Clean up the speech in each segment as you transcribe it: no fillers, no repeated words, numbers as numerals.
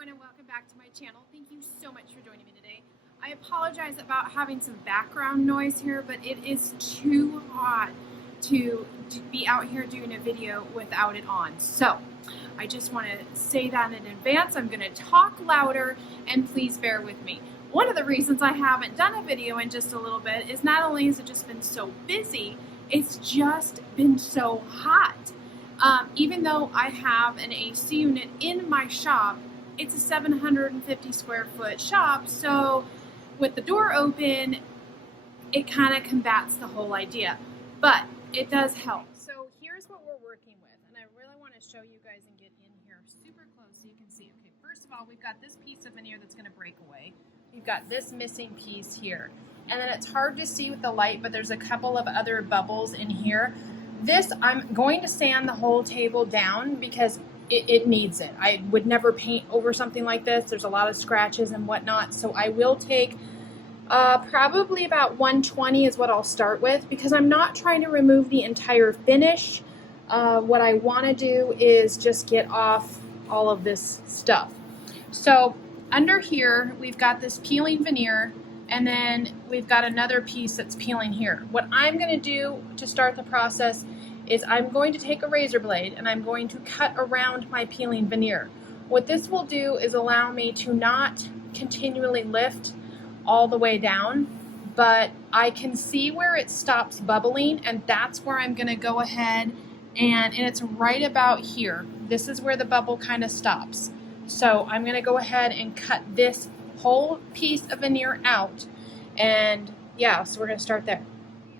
everyone, and welcome back to my channel. Thank you so much for joining me today. I apologize about having some background noise here, but it is too hot to be out here doing a video without it on. So I just want to say that in advance. I'm going to talk louder, and please bear with me. One of the reasons I haven't done a video in just a little bit is not only has it just been so busy, it's just been so hot. Even though I have an AC unit in my shop, it's a 750 square foot shop, so with the door open, it kind of combats the whole idea, but it does help. So here's what we're working with, and I really want to show you guys and get in here super close so you can see. Okay, first of all, we've got this piece of veneer that's going to break away. We've got this missing piece here, and then it's hard to see with the light, but there's a couple of other bubbles in here. This, I'm going to sand the whole table down because it needs it. I would never paint over something like this. There's a lot of scratches and whatnot, so I will take probably about 120 is what I'll start with, because I'm not trying to remove the entire finish. What I want to do is just get off all of this stuff. So under here, we've got this peeling veneer, and then we've got another piece that's peeling here. What I'm going to do to start the process is I'm going to take a razor blade and I'm going to cut around my peeling veneer. What this will do is allow me to not continually lift all the way down, but I can see where it stops bubbling, and that's where I'm going to go ahead and it's right about here. This is where the bubble kind of stops. So I'm going to go ahead and cut this whole piece of veneer out, and yeah, so we're going to start there.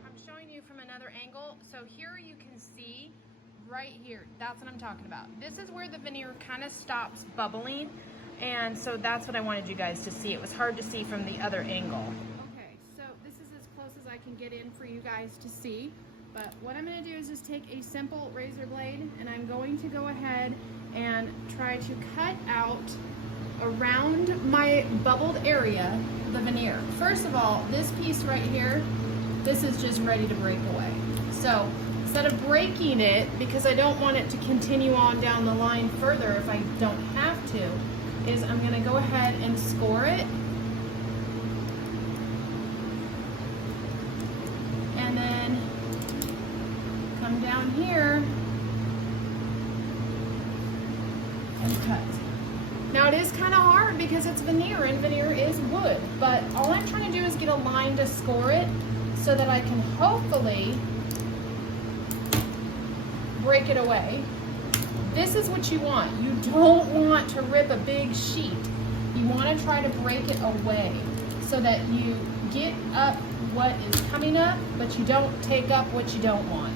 I'm showing you from another angle. So here you can see right here, that's what I'm talking about. This is where the veneer kind of stops bubbling, and so that's what I wanted you guys to see. It was hard to see from the other angle. Okay, so this is as close as I can get in for you guys to see, but what I'm going to do is just take a simple razor blade, and I'm going to go ahead and try to cut out around my bubbled area the veneer. First of all, this piece right here, this is just ready to break away. So instead of breaking it, because I don't want it to continue on down the line further if I don't have to, is I'm going to go ahead and score it, and then come down here and cut. Now it is kind of hard because it's veneer, and veneer is wood, but all I'm trying to do is get a line to score it so that I can hopefully break it away. This is what you want. You don't want to rip a big sheet. You want to try to break it away so that you get up what is coming up, but you don't take up what you don't want.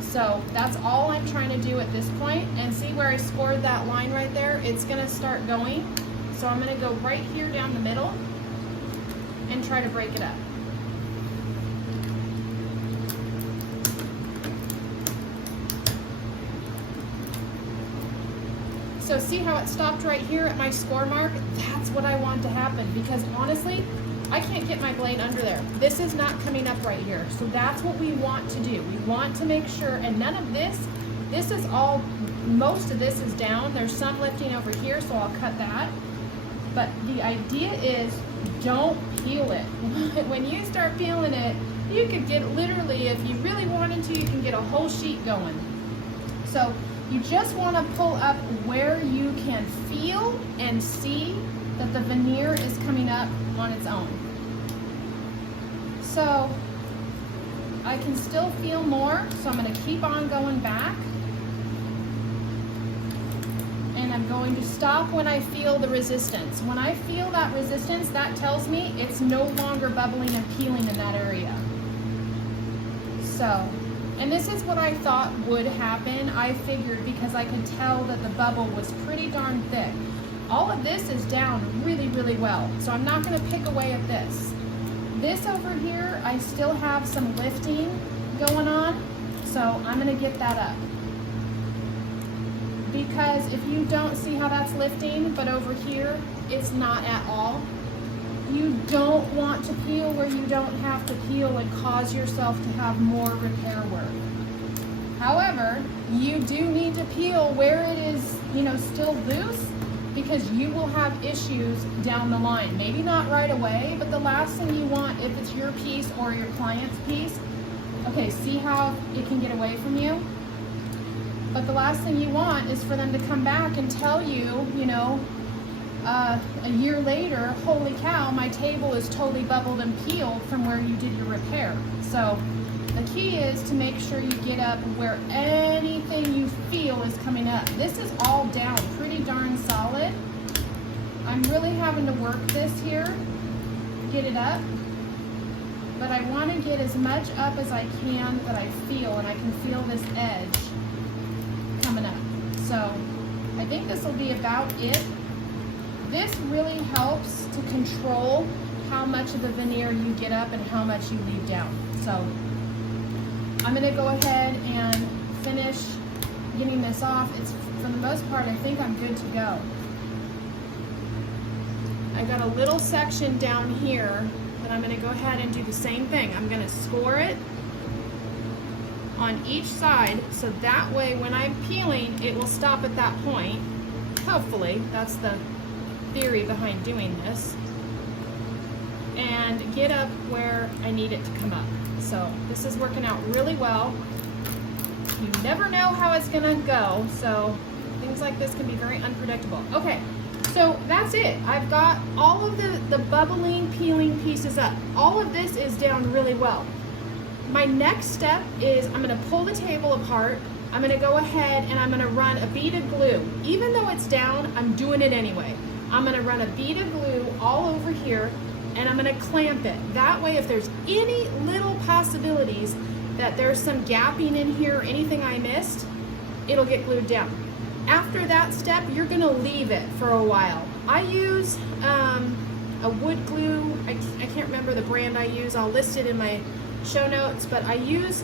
So that's all I'm trying to do at this point. And see where I scored that line right there? It's going to start going. So I'm going to go right here down the middle and try to break it up. So see how it stopped right here at my score mark? That's what I want to happen, because honestly, I can't get my blade under there. This is not coming up right here. So that's what we want to do. We want to make sure, and none of this is all, most of this is down. There's some lifting over here, so I'll cut that. But the idea is don't peel it. When you start peeling it, you could get literally, if you really wanted to, you can get a whole sheet going. So you just want to pull up where you can feel and see that the veneer is coming up on its own. So I can still feel more, so I'm going to keep on going back. And I'm going to stop when I feel the resistance. When I feel that resistance, that tells me it's no longer bubbling and peeling in that area. So, and this is what I thought would happen. I figured, because I could tell that the bubble was pretty darn thick. All of this is down really, really well, so I'm not going to pick away at this. This over here, I still have some lifting going on, so I'm going to get that up. Because if you don't see how that's lifting, but over here, it's not at all. You don't want to peel where you don't have to peel and cause yourself to have more repair work. However, you do need to peel where it is, still loose, because you will have issues down the line. Maybe not right away, but the last thing you want, if it's your piece or your client's piece, okay, see how it can get away from you? But the last thing you want is for them to come back and tell you, you know, a year later, holy cow, my table is totally bubbled and peeled from where you did your repair. So the key is to make sure you get up where anything you feel is coming up. This is all down pretty darn solid. I'm really having to work this here, get it up, but I want to get as much up as I can that I feel, and I can feel this edge coming up. So I think this will be about it. This really helps to control how much of the veneer you get up and how much you leave down. So I'm going to go ahead and finish getting this off. It's, for the most part, I think I'm good to go. I got a little section down here, but I'm going to go ahead and do the same thing. I'm going to score it on each side, so that way when I'm peeling, it will stop at that point. Hopefully, that's the theory behind doing this. And get up where I need it to come up. So this is working out really well. You never know how it's gonna go, so things like this can be very unpredictable. Okay, so that's it. I've got all of the bubbling, peeling pieces up. All of this is down really well. My next step is I'm gonna pull the table apart. I'm gonna go ahead and I'm gonna run a bead of glue. Even though it's down, I'm doing it anyway. I'm gonna run a bead of glue all over here, and I'm gonna clamp it. That way, if there's any little possibilities that there's some gapping in here or anything I missed, it'll get glued down. After that step, you're gonna leave it for a while. I use a wood glue. I can't remember the brand I use. I'll list it in my show notes, but I use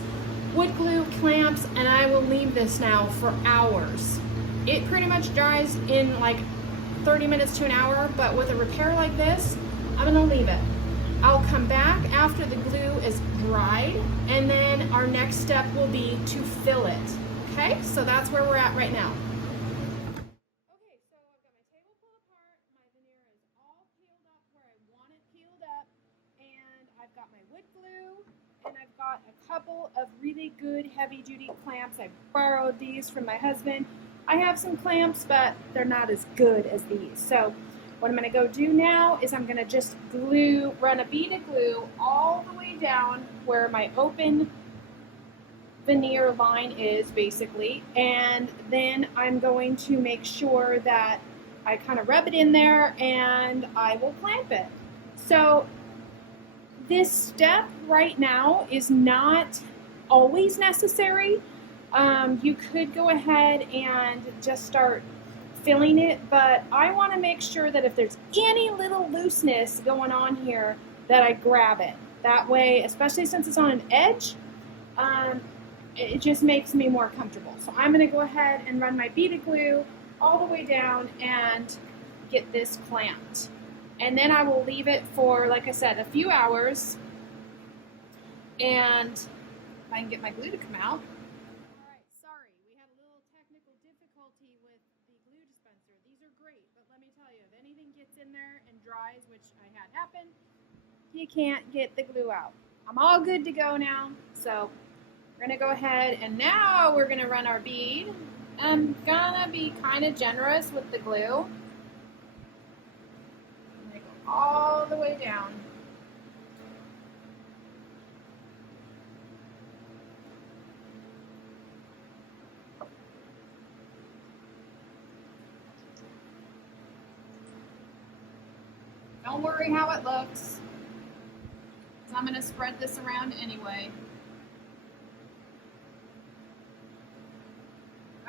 wood glue clamps, and I will leave this now for hours. It pretty much dries in like 30 minutes to an hour, but with a repair like this, I'm gonna leave it. I'll come back after the glue is dried, and then our next step will be to fill it. Okay, so that's where we're at right now. Okay, so I've got my table pulled apart, my veneer is all peeled up where I want it peeled up, and I've got my wood glue, and I've got a couple of really good heavy-duty clamps. I borrowed these from my husband. I have some clamps, but they're not as good as these. So what I'm going to go do now is I'm going to just run a bead of glue all the way down where my open veneer line is, basically. And then I'm going to make sure that I kind of rub it in there, and I will clamp it. So this step right now is not always necessary. You could go ahead and just start filling it, but I want to make sure that if there's any little looseness going on here, that I grab it. That way, especially since it's on an edge, it just makes me more comfortable. So I'm going to go ahead and run my bead of glue all the way down and get this clamped. And then I will leave it for, like I said, a few hours. And if I can get my glue to come out. Alright, sorry, we had a little technical difficulty with the glue dispenser. These are great, but let me tell you, if anything gets in there and dries, which I had happen, you can't get the glue out. I'm all good to go now, so we're going to go ahead, and now we're going to run our bead. I'm going to be kind of generous with the glue. I'm going to go all the way down. Don't worry how it looks, because I'm going to spread this around anyway.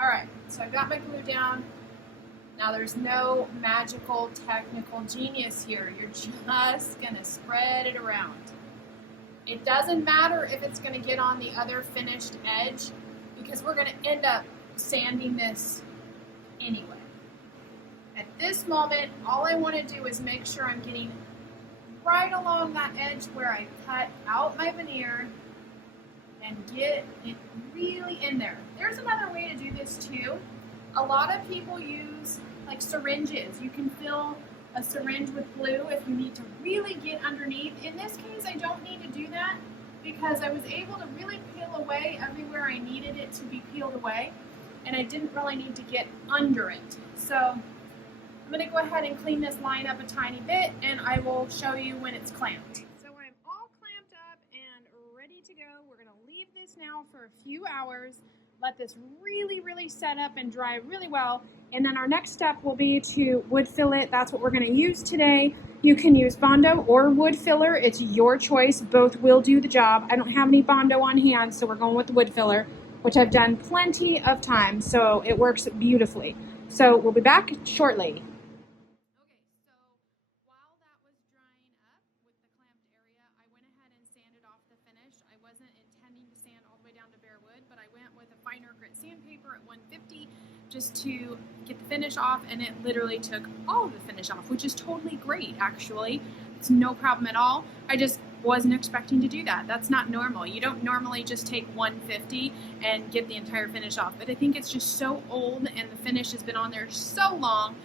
Alright, so I've got my glue down. Now there's no magical technical genius here. You're just going to spread it around. It doesn't matter if it's going to get on the other finished edge, because we're going to end up sanding this anyway. At this moment, all I want to do is make sure I'm getting right along that edge where I cut out my veneer and get it really in there. There's another way to do this too. A lot of people use like syringes. You can fill a syringe with glue if you need to really get underneath. In this case, I don't need to do that because I was able to really peel away everywhere I needed it to be peeled away, and I didn't really need to get under it. So I'm going to go ahead and clean this line up a tiny bit, and I will show you when it's clamped. So I'm all clamped up and ready to go. We're going to leave this now for a few hours, let this really set up and dry really well, and then our next step will be to wood fill it. That's what we're going to use today. You can use Bondo or wood filler. It's your choice. Both will do the job. I don't have any Bondo on hand, so we're going with the wood filler, which I've done plenty of times, so it works beautifully. So we'll be back shortly. Sandpaper at 150 just to get the finish off, and it literally took all of the finish off, which is totally great actually. It's no problem at all. I just wasn't expecting to do that. That's not normal. You don't normally just take 150 and get the entire finish off, but I think it's just so old and the finish has been on there so long,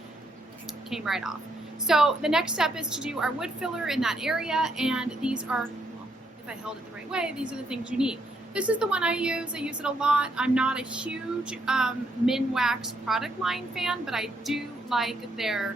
it came right off. So the next step is to do our wood filler in that area, and these are, well, if I held it the right way, these are the things you need. This is the one I use it a lot. I'm not a huge Minwax product line fan, but I do like their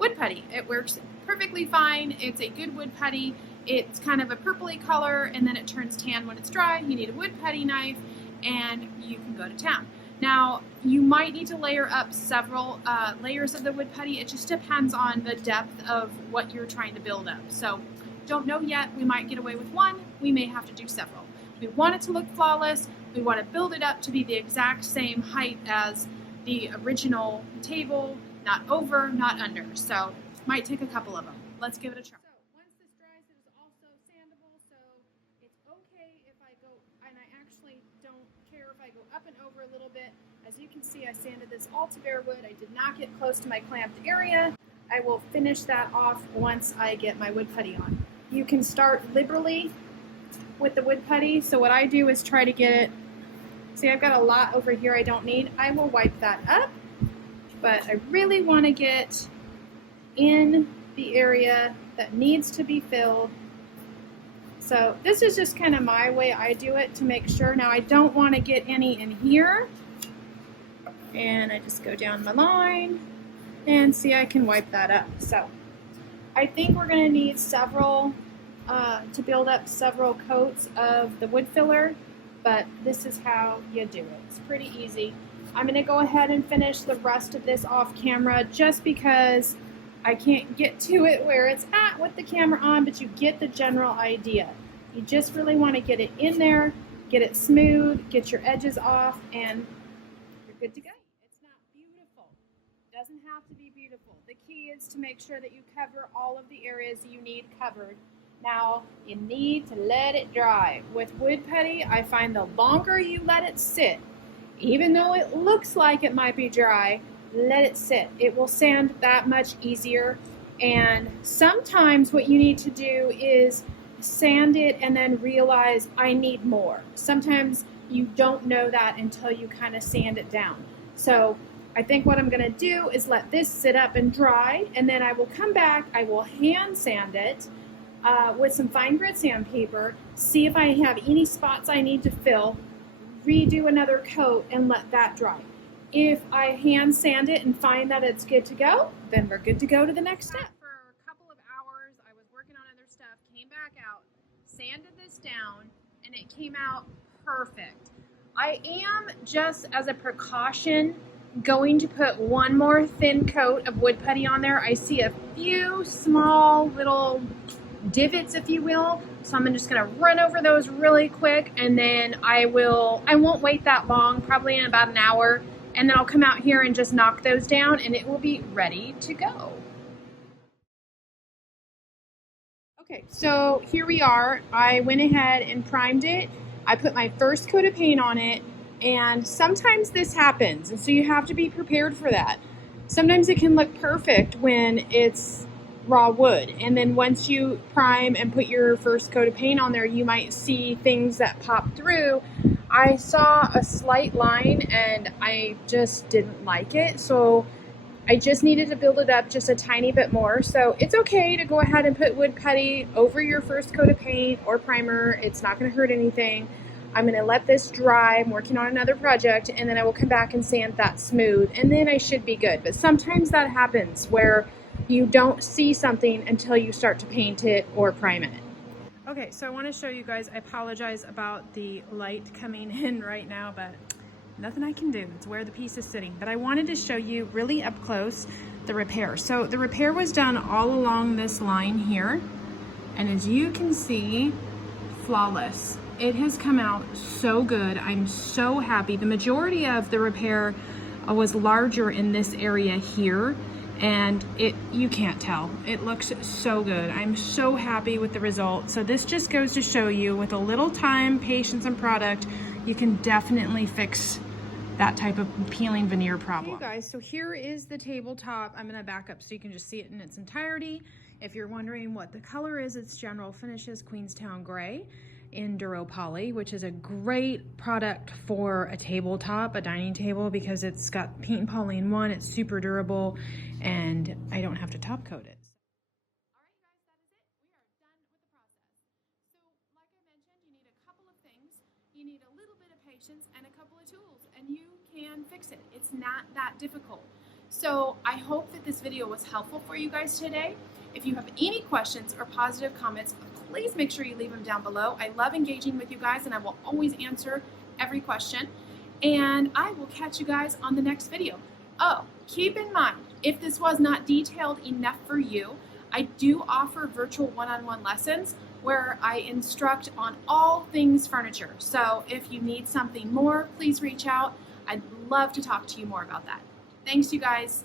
wood putty. It works perfectly fine. It's a good wood putty. It's kind of a purpley color, and then it turns tan when it's dry. You need a wood putty knife, and you can go to town. Now, you might need to layer up several layers of the wood putty. It just depends on the depth of what you're trying to build up. So, don't know yet. We might get away with one. We may have to do several. We want it to look flawless. We want to build it up to be the exact same height as the original table, not over, not under. So might take a couple of them. Let's give it a try. So once this dries, it is also sandable, so it's okay if I go, and I actually don't care if I go up and over a little bit. As you can see, I sanded this all to bare wood. I did not get close to my clamped area. I will finish that off once I get my wood putty on. You can start liberally with the wood putty. So what I do is try to get it, see I've got a lot over here I don't need. I will wipe that up, but I really want to get in the area that needs to be filled. So this is just kind of my way I do it to make sure. Now I don't want to get any in here, and I just go down my line and see I can wipe that up. So I think we're going to need several to build up several coats of the wood filler, but this is how you do it. It's pretty easy. I'm going to go ahead and finish the rest of this off camera just because I can't get to it where it's at with the camera on, but you get the general idea. You just really want to get it in there, get it smooth, get your edges off, and you're good to go. It's not beautiful. It doesn't have to be beautiful. The key is to make sure that you cover all of the areas you need covered. Now, you need to let it dry. With wood putty, I find the longer you let it sit, even though it looks like it might be dry, let it sit. It will sand that much easier. And sometimes what you need to do is sand it and then realize I need more. Sometimes you don't know that until you kind of sand it down. So I think what I'm going to do is let this sit up and dry, and then I will come back, I will hand sand it with some fine grit sandpaper, see if I have any spots I need to fill, redo another coat, and let that dry. If I hand sand it and find that it's good to go, then we're good to go to the next step. For a couple of hours, I was working on other stuff, came back out, sanded this down, and it came out perfect. I am, just as a precaution, going to put one more thin coat of wood putty on there. I see a few small little divots, if you will, so I'm just going to run over those really quick, and then I won't wait that long, probably in about an hour, and then I'll come out here and just knock those down, and it will be ready to go. Okay, so here we are. I went ahead and primed it. I put my first coat of paint on it, and sometimes this happens, and so you have to be prepared for that. Sometimes it can look perfect when it's raw wood, and then once you prime and put your first coat of paint on there, you might see things that pop through. I saw a slight line and I just didn't like it, so I just needed to build it up just a tiny bit more. So it's okay to go ahead and put wood putty over your first coat of paint or primer. It's not going to hurt anything. I'm going to let this dry. I'm working on another project, and then I will come back and sand that smooth, and then I should be good. But sometimes that happens where you don't see something until you start to paint it or prime it. Okay, so I want to show you guys, I apologize about the light coming in right now, but nothing I can do. It's where the piece is sitting. But I wanted to show you really up close the repair. So the repair was done all along this line here, and as you can see, flawless. It has come out so good. I'm so happy. The majority of the repair was larger in this area here, and you can't tell. It looks so good. I'm so happy with the result. So this just goes to show you, with a little time, patience, and product, you can definitely fix that type of peeling veneer problem. Hey guys, so here is the tabletop. I'm gonna back up so you can just see it in its entirety. If you're wondering what the color is, it's General Finishes Queenstown Gray in Duro Poly, which is a great product for a tabletop, a dining table, because it's got paint and poly in one, it's super durable, and I don't have to top coat it. Alright guys, that is it. We are done with the process. So like I mentioned, you need a couple of things. You need a little bit of patience and a couple of tools, and you can fix it. It's not that difficult. So I hope that this video was helpful for you guys today. If you have any questions or positive comments, please make sure you leave them down below. I love engaging with you guys, and I will always answer every question. And I will catch you guys on the next video. Oh, keep in mind, if this was not detailed enough for you, I do offer virtual one-on-one lessons where I instruct on all things furniture. So if you need something more, please reach out. I'd love to talk to you more about that. Thanks, you guys.